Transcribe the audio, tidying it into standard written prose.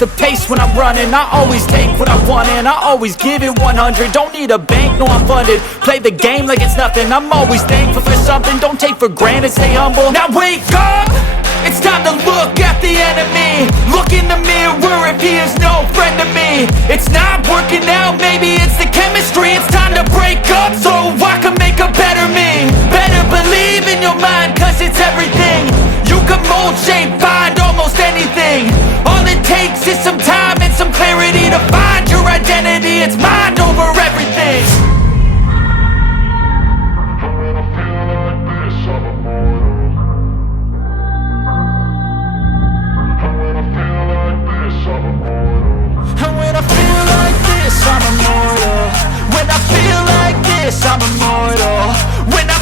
the pace when I'm running. I always take what I want and I always give it 100. Don't need a bank, no I'm funded. Play the game like it's nothing. I'm always thankful for something. Don't take for granted, stay humble. Now wake up! It's time to look at the enemy. Look in the mirror if he is no friend to me. It's not working out, maybe it's the chemistry. It's time to break up so I can make a better me. Better believe in your mind, cause it's everything. You can mold, shape, find almost anything. All it takes is some time and some clarity to find your identity. It's mind over everything. And when I feel like this, I'm immortal. When I feel like this, I'm immortal. When I